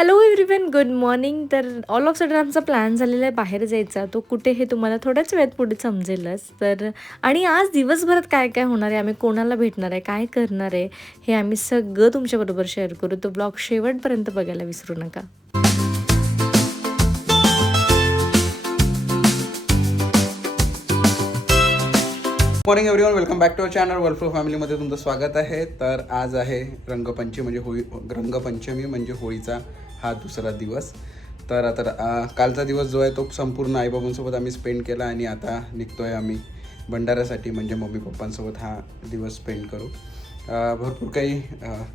Hello everyone, good morning. तर all of sudden आमचा plan झालेला आहे बाहेर जायचा. तो कुठे हे तुम्हाला थोड्याच वेळात पुढे समजेलच. तर आणि आज दिवसभरात काय काय होणार आहे, आम्ही कोणाला भेटणार आहे, काय करणार आहे, हे आम्ही सगळं तुमच्याबरोबर शेअर करू. तो ब्लॉग शेवटपर्यंत बघायला विसरू नका. Morning everyone, welcome back to our channel world फॅमिलीमध्ये तुमचं स्वागत आहे. तर आज आहे रंगपंचमी म्हणजे होळीचा हा दुसरा दिवस. तर आता कालचा दिवस जो आहे तो संपूर्ण आईबाबांसोबत आम्ही स्पेंड केला आणि आता निघतो आहे आम्ही भंडाऱ्यासाठी, म्हणजे मम्मी पप्पांसोबत हा दिवस स्पेंड करू. भरपूर काही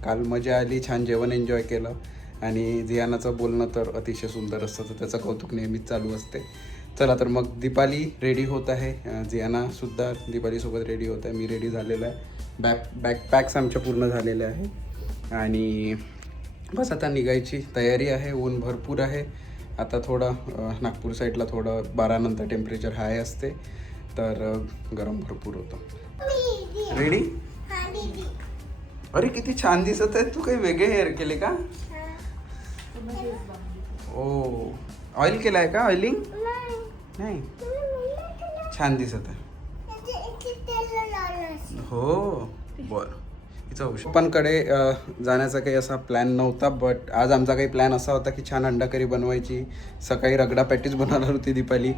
काल मजा आली, छान जेवण एन्जॉय केलं आणि जियानाचं बोलणं तर अतिशय सुंदर असतं, तर त्याचं कौतुक नेहमीच चालू असते. चला तर मग दीपाली रेडी होत आहे, जियानासुद्धा दीपालीसोबत रेडी होत आहे, मी रेडी झालेलो आहे, बॅकपॅक्स आमच्या पूर्ण झालेले आहे आणि बस आता निघायची तयारी आहे. ऊन भरपूर आहे आता, थोडं नागपूर साईडला थोडं 12 नंतर टेम्परेचर हाय असते, तर गरम भरपूर होतं. रेडी? अरे किती छान दिसत आहे. तू काही वेगळे हेअर केले का? ओ, ऑइल केलं आहे का? ऑइलिंग नाही, छान दिसत आहे. हो बरं. तिचा पप्पांकडे जाण्याचा काही असा प्लॅन नव्हता, बट आज आमचा काही प्लॅन असा होता की छान अंडा करी बनवायची. सकाळी रगडा पॅटीस बनवणार होती दीपाली,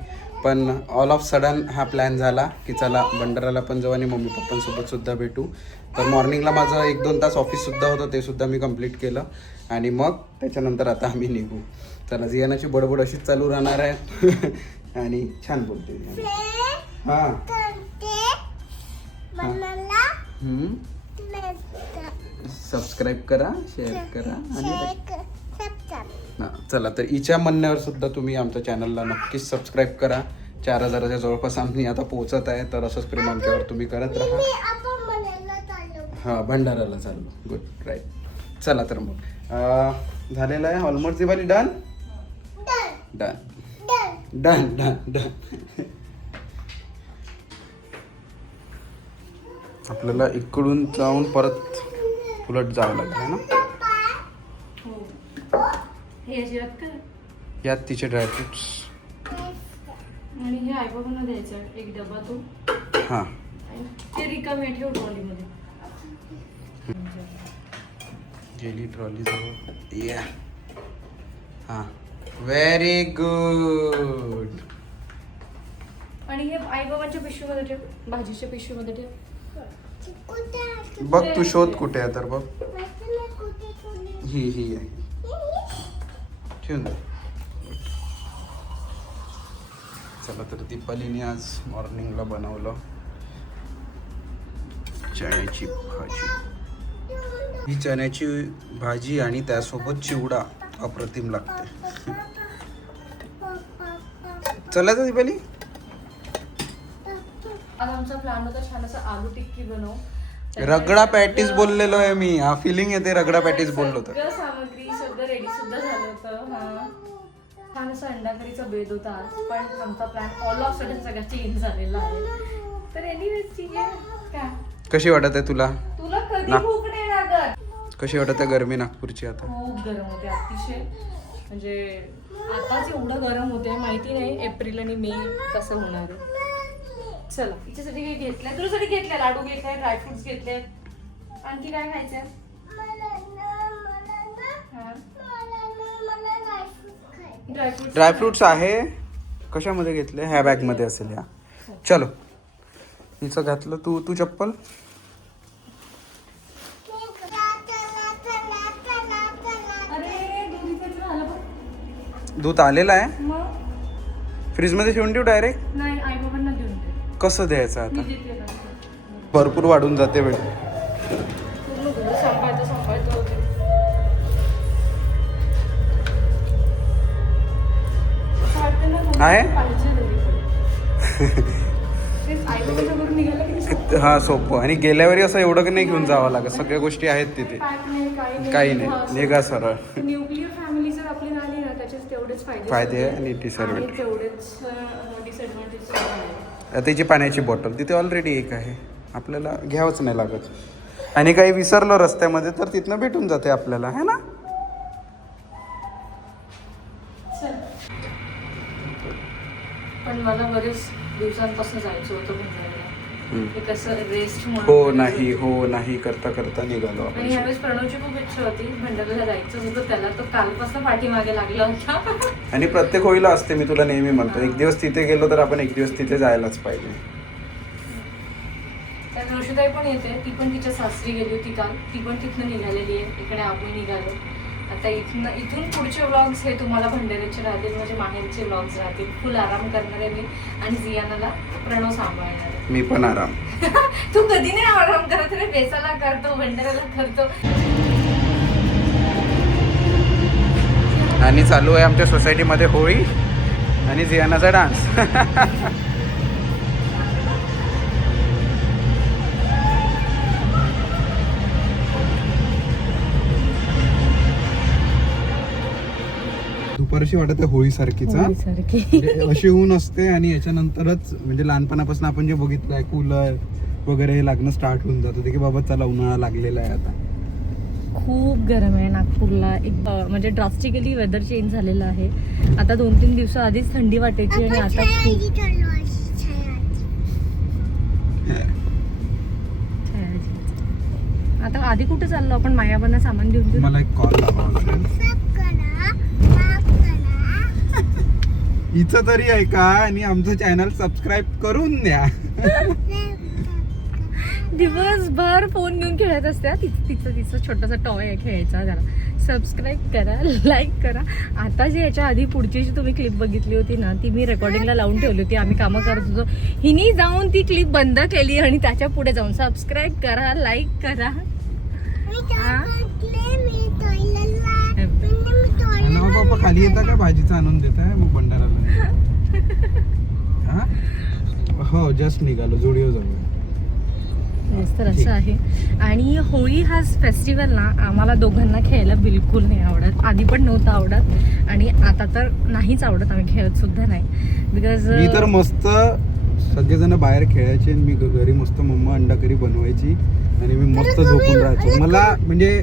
पण ऑल ऑफ सडन हा प्लॅन झाला की चला भंडाराला पण जाऊ आणि मम्मी पप्पांसोबत सुद्धा भेटू. तर मॉर्निंगला माझं 1-2 तास ऑफिससुद्धा होतं, ते सुद्धा मी कंप्लीट केलं आणि मग त्याच्यानंतर आता आम्ही निघू. चला, जियानाची बडबड अशीच चालू राहणार आहे आणि छान बोलते. हां सबस्क्राईब करा, शेअर करा आणि हां चला, तर हिच्या म्हणण्यावर सुद्धा तुम्ही आमच्या चॅनलला नक्कीच सबस्क्राईब करा. 4000च्या जवळपास आम्ही आता पोहोचत आहे, तर असंच प्रेम आमच्यावर तुम्ही करत राहा. हां, भंडाराला चाललो. Good, right. चला तर मग झालेलं आहे almost. Diwali done done done done done. आपल्याला इकडून जाऊन परत उलट जावं लागेल ना. यात तिचे ड्रायफ्रुट्स आणि हे आईबाबांना द्यायचं एक डबा तो. हां, ते रिकामी ठेव ट्रॉलीमध्ये. गेली ट्रॉली जवळ. या, हां, व्हेरी गुड. आणि हे आईबाबांच्या पिशवीमध्ये ठेव, भाजीच्या पिशवीमध्ये ठेव. बघ तू शोध कुठे आहे, तर बघ ही आहे, ठेवून दे. चला, तर दीपालीने आज मॉर्निंगला बनवलं चण्याची भाजी. ही चण्याची भाजी आणि त्यासोबत चिवडा अप्रतिम लागते. चला तर दीपाली. आज आमचा प्लॅन होता छान असं आलू टिक्की बनव. रगडा पॅटीस बोललेलो आहे मी. हा फिलिंग येते, रगडा पॅटीस बोललो तर. सगळं सामग्री सगळं रेडी सुद्धा झालं होतं. हा, छान असं अंडा करीचा बेद होता आज, पण आमचा प्लॅन ऑल ऑफ सडन सगळा चेंज झालेला आहे. तर एनिवेज ठीक आहे. काय कशी वाटत आहे तुला? तुला कधी भूक नाही लागत? कशी वाटत आहे गरमी नागपूरची आता? खूप गरम होते अतिशय, म्हणजे आताच एवढं गरम होते, माहिती नाही एप्रिल आणि मे कसं होणार आहे. चला, तिच्यासाठी काही घेतलंय, तुझ्यासाठी घेतलंय, लाडू घेतलाय, ड्रायफ्रुट्स घेतले. आणखी काय खायचंय? ड्रायफ्रुट्स आहे. कशामध्ये घेतले? ह्या बॅग मध्ये असेल. या चलो, हिचं घातलं. तू चप्पल. दूध आलेलं आहे, फ्रीज मध्ये ठेवून ठेवू डायरेक्ट. नाही, आईबाबांना देऊन दे. कसं द्यायचं आता? भरपूर वाढून जाते वेळ. पूर्ण घर संपायचं आहे. हा, सोपं. आणि गेल्यावरी असं एवढं की नाही घेऊन जावं लागत, सगळ्या गोष्टी आहेत तिथे. काही नाही, निघा सरळ. न्यूक्लियर फॅमिली जर आपली झाली ना, त्याचे तेवढेच फायदे आणि डिसएडव्हान्टेज. तेवढेच डिसएडव्हान्टेज. त्याची पाण्याची बॉटल तिथे ऑलरेडी एक आहे, आपल्याला घ्यावंच नाही लागत. आणि काही विसरलो रस्त्यामध्ये तर तिथनं भेटून जाते आपल्याला, है ना. पण मला बरेच दिवसांपासून जायचं होतं भंडाऱ्याला. हम्म. एक असं रेस्ट हो नाही करता करता निघालो आणि आपण. ह्यावेळेस प्रणवची खूप इच्छा होती भंडाऱ्याला जायचं होतं त्याला, तो कालपासून पाठीमागे लागला होता. आणि प्रत्येक होळीला असते, मी तुला नेहमी म्हणतो, एक दिवस तिथे गेलो तर आपण एक दिवस तिथे जायलाच पाहिजे. त्या ऋषीताई पण येते, ती पण तिच्या सासरी गेली होती काल, ती पण तिथनं निघालेली आहे. इकडे आपण निघालो. आता इथून पुढचे व्लॉग्स हे तुम्हाला भंडाऱ्याचे राहतील, म्हणजे माहेरचे व्लॉग्स राहतील. फुल आराम करणार आहे मी आणि जियानाला प्रणव सांभाळणार आहे. मी पण आराम. तू कधी नाही आराम करत रे, बेसाला करतो, भंडाऱ्याला करतो. आणि चालू आहे आमच्या सोसायटीमध्ये होळी आणि जियानाचा डान्स. दुपारशी वाटत आहे होळीसारखीच. म्हणजे अशी ऊन असते आणि याच्यानंतरच म्हणजे लहानपणापासून आपण जे बघितलंय कूलर वगैरे हे लागणं स्टार्ट होऊन जातं ते की बाबा चला उन्हाळा लागलेला आहे आता. खूप गरम आहे नागपूरला. म्हणजे ड्रास्टिकली वेदर चेंज झालेलं आहे. आता 2-3 दिवस आधीच थंडी वाटायची आणि आता खूप. आता आधी कुठे चाललो आपण? मायाबांना सामान घेऊन देऊ. मला एक कॉल लावा. हिचं तरी आहे का आणि आमचं चॅनल सबस्क्राईब करून द्या. दिवसभर फोन घेऊन खेळत असते. तिचं छोटासा टॉय आहे खेळायचा. त्याला सबस्क्राईब करा, लाईक करा. आता जी याच्या आधी पुढची जी तुम्ही क्लिप बघितली होती ना, ती मी रेकॉर्डिंगला लावून ठेवली होती. आम्ही कामं करत होतो. हिनी जाऊन ती क्लिप बंद केली आणि त्याच्या पुढे जाऊन सबस्क्राईब करा, लाईक करा. बाबा खाली येता का भाजीचा आणून देत आहे मग भंडाराला? हो जस्ट निघालो, जुडिओ जाऊ. तर असं आहे. आणि होळी हा फेस्टिवल ना आम्हाला दोघांना खेळायला बिलकुल नाही आवडत. आधी पण नव्हतं आवडत आणि आता तर नाहीच आवडत. आम्ही खेळत सुद्धा नाही. बिकॉज मी तर मस्त सगळेजण बाहेर खेळायचे आणि मी घरी मस्त मम्मा अंडा करी बनवायची आणि मी मस्त झोपून राहायचो. मला म्हणजे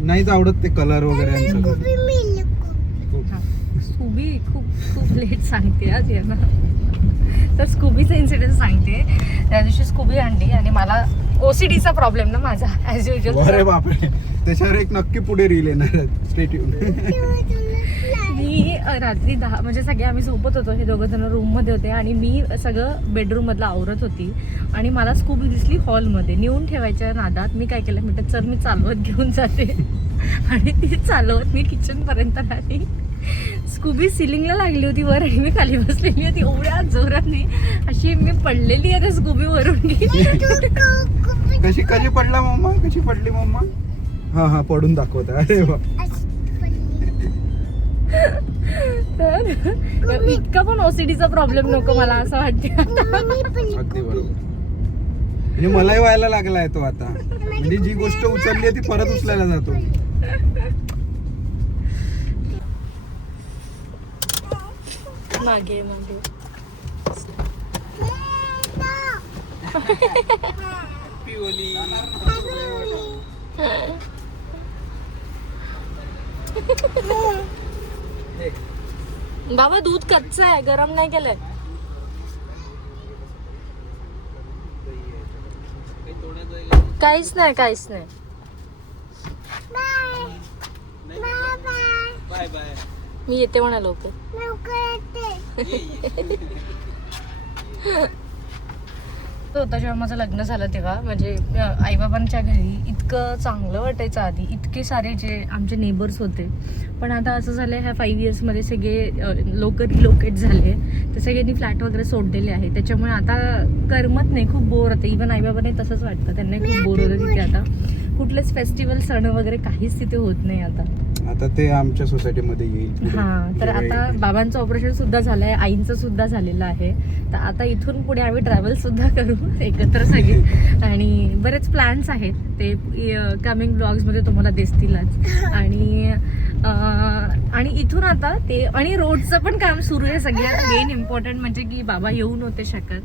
नाहीच आवडत ते कलर वगैरे आणि सगळं. स्कूबी खूप लेट सांगते आज यांना. तर स्कूबीचा इन्सिडेंट सांगते. त्या दिवशी स्कूबी आणली आणि मला OCDचा प्रॉब्लेम ना माझा ॲज युजल. अरे बापरे, त्याच्यावर एक नक्की पुढे रील येणार आहे. Stay tune. मी रात्री 10 म्हणजे सगळे आम्ही झोपत होतो. हे दोघं जण रूममध्ये होते आणि मी सगळं बेडरूममधलं आवरत होती आणि मला स्कूबी दिसली हॉलमध्ये. नेऊन ठेवायच्या नादात मी काय केलं म्हटलं चल मी चालवत घेऊन जाते. आणि ती चालवत मी किचनपर्यंत आली. स्कूबी सिलिंगला लागली होती वर आणि मी खाली बसलेली होती. एवढ्या जोराने अशी मी पडलेली आहे स्कूबी वरून. कशी पडला मम्मा? कशी पडली मम्मा? हा पडून दाखवत. अरे वा. तर इतका पण OCDचा प्रॉब्लेम नको मला असं वाटते. अगदी बरोबर. म्हणजे मलाही व्हायला लागलाय तो आता. म्हणजे जी गोष्ट उचलली आहे ती परत उचलायला जातो. मागे बाबा दूध कच्चं आहे, गरम नाही केलंय. काहीच नाही. मी येते म्हणा लवकर. होता जेव्हा माझं लग्न झालं तेव्हा म्हणजे आईबाबांच्या घरी इतकं चांगलं वाटायचं. आधी इतके सारे जे आमचे नेबर्स होते. पण आता असं झालं ह्या 5 इयर्समध्ये सगळे लोक रिलोकेट झाले. ते सगळ्यांनी फ्लॅट वगैरे सोडलेले आहे. त्याच्यामुळे आता करमत नाही, खूप बोर होतं. इव्हन आईबाबांनी तसंच वाटतं, त्यांना खूप बोर होतं तिथे. आता कुठलेच फेस्टिवल सण वगैरे काहीच तिथे होत नाही आता ते आमच्या सोसायटीमध्ये येईल. तर आता बाबांचं ऑपरेशन सुद्धा झालंय, आईंचं सुद्धा झालेलं आहे. तर आता इथून पुढे आम्ही ट्रॅव्हल सुद्धा करू एकत्र सगळे. आणि बरेच प्लॅन्स आहेत, ते कमिंग ब्लॉग्समध्ये तुम्हाला दिसतीलच. आणि इथून आता ते आणि रोडचं पण काम सुरू आहे. सगळ्यात मेन इम्पॉर्टंट म्हणजे की बाबा येऊ नव्हते शकत,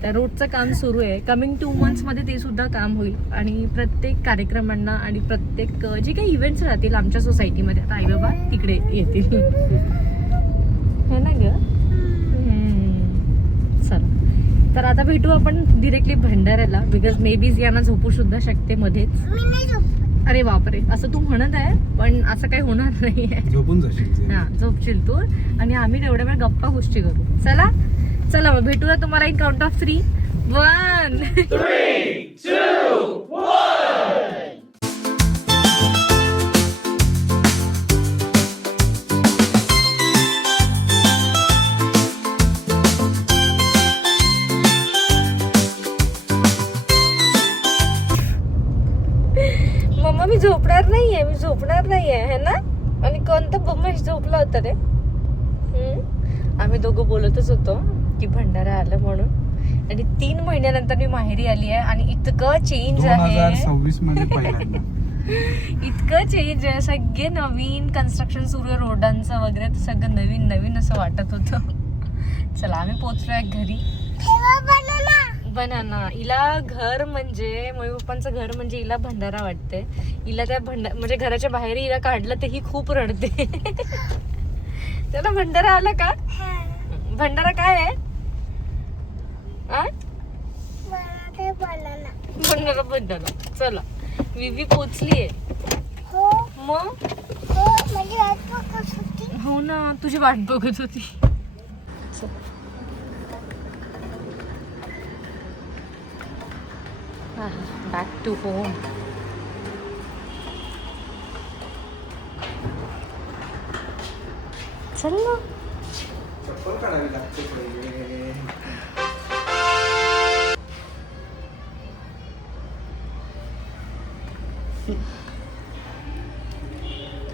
त्या रोडचं काम सुरू आहे. कमिंग 2 मंथ्समध्ये ते सुद्धा काम होईल. आणि प्रत्येक कार्यक्रमांना आणि प्रत्येक जे काही इव्हेंट्स राहतील आमच्या सोसायटीमध्ये आता आईबाबा तिकडे येतील. है ना ग? आता भेटू आपण directly भंडाऱ्याला, because may be Ziana झोपू सुद्धा शकते मध्येच. अरे बापरे, असं तू म्हणत आहे, पण असं काही होणार नाहीये. झोपून जाशील. हा, झोपशील तू आणि आम्ही तेवढ्या वेळ गप्पा गोष्टी करू. चला चला मग भेटूया तुम्हाला इन काउंट ऑफ 3, 1. 3, 2, 1. मम्मा मी झोपणार नाहीये है ना. आणि कोणतं बम्मश झोपला होता रे. आम्ही दोघं बोलतच होतो की भंडारा आलं म्हणून, आणि 3 महिन्यानंतर मी माहेरी आली आहे आणि इतकं चेंज आहे. 2026 मध्ये पहिल्यांदा इतकं चेंज आहे, सगळे नवीन कन्स्ट्रक्शन सुरू आहे रोडांचं वगैरे, तर सगळं नवीन नवीन असं वाटत होतं. चला आम्ही पोहोचलोय घरी. बनाना हिला घर म्हणजे मम्मी पप्पांचं घर म्हणजे हिला भंडारा वाटते. हिला त्या म्हणजे घराच्या बाहेर हिला काढलं तर ही खूप रडते. त्याला भंडारा आला का? भंडारा काय आहे? भंडारा. चला विवी पोचलीये. मग हो ना, तुझी वाट बघत होती. Back to home. चल ना. चप्पल काढावी लागते पहिले.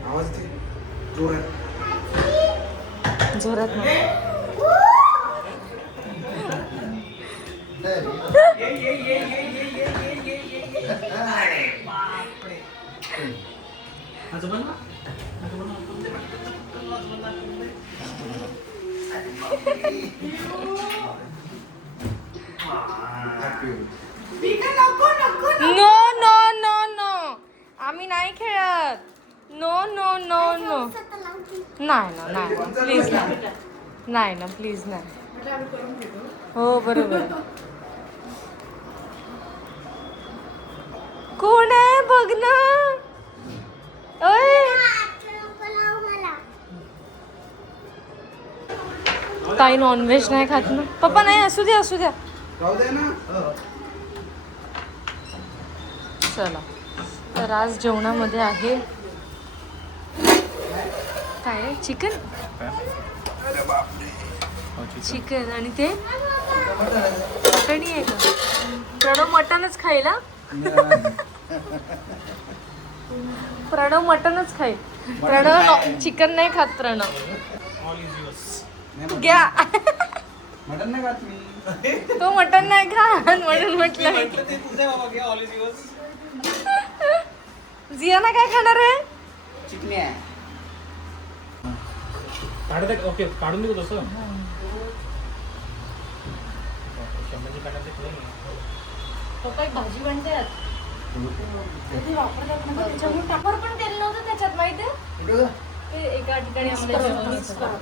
आवाज दे जोरात ना. नो नो नो नो, आम्ही नाही खेळत. नो नो नो नो, नाही प्लीज नाही प्लीज नाही. हो बरोबर. कोण आहे बघ ना. काही नॉनव्हेज नाही खात ना पप्पा. नाही असू द्या. चला तर आज जेवणामध्ये आहे काय, चिकन आणि ते मटणी आहे का? प्रणव मटनच खायला. प्रणव मटनच खाईल. प्रणव चिकन नाही खात. प्रणव घ्या. मटन नाही खात मी. तो मटन नाही खात म्हणून म्हटलं. जियाना काय खाणार आहे? चिकनी आहे. ओके काढून देऊ तसं. एक भाजी बनतात वापरतात ना, त्याच्यामुळे टाकर पण तेल नव्हतं त्याच्यात माहिती. ते एका ठिकाणी आम्हाला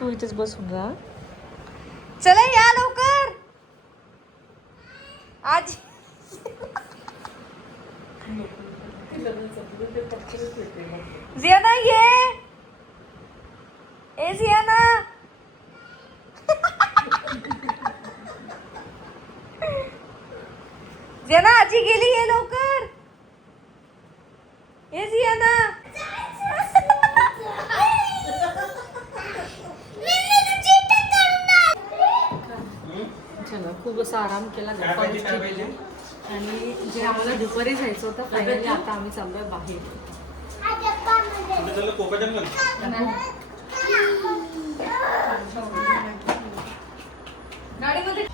तू इथेच बसून राहा. चला या लवकर. आज जियाना ये. ए जियाना. जियाना आजी गेली, ये लवकर. ए जियाना. चला खूप असा आराम केला, गप्पा गोष्टी केल्या आणि जे आम्हाला दुपारी जायचं होतं फायनली आता आम्ही चाललोय बाहेर. गाडीमध्ये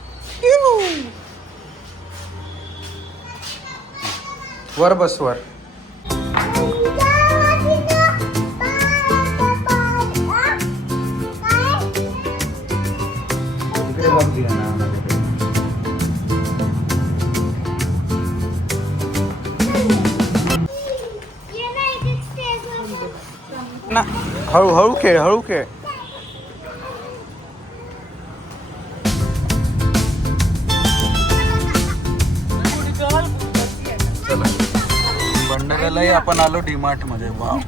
वर बस वर. इकडे बघ ना. हळू खेळ हळू खेळ. चला भंडाऱ्यालाही आपण आलो डीमार्ट मध्ये. वाव.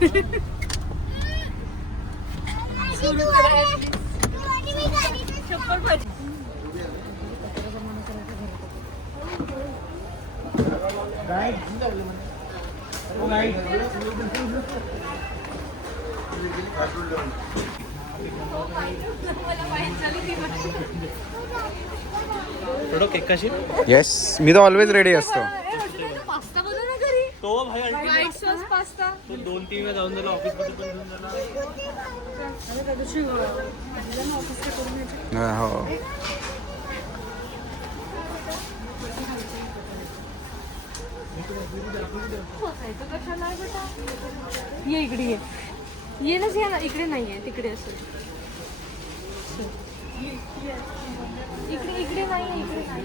थोडं केक कशी येस, मी तर ऑलवेज रेडी असतो. तो भाई तो 2-3 वेळा जाऊन झाला ऑफिस मध्ये पण घेऊन झाला. हो. ये इकडे ये. ये ना इकडे नाहीये, तिकडे असेल. इकडे नाही, इकडे नाही.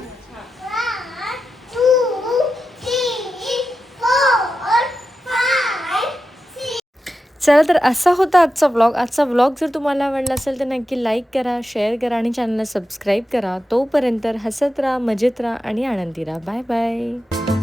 चला तर असा होता आजचा व्लॉग. आजचा व्लॉग जर तुम्हाला आवडला असेल तर नक्की लाईक करा, शेअर करा आणि चॅनलला सबस्क्राईब करा. तोपर्यंत हसत राहा, मजेत राहा आणि आनंदी राहा. Bye bye.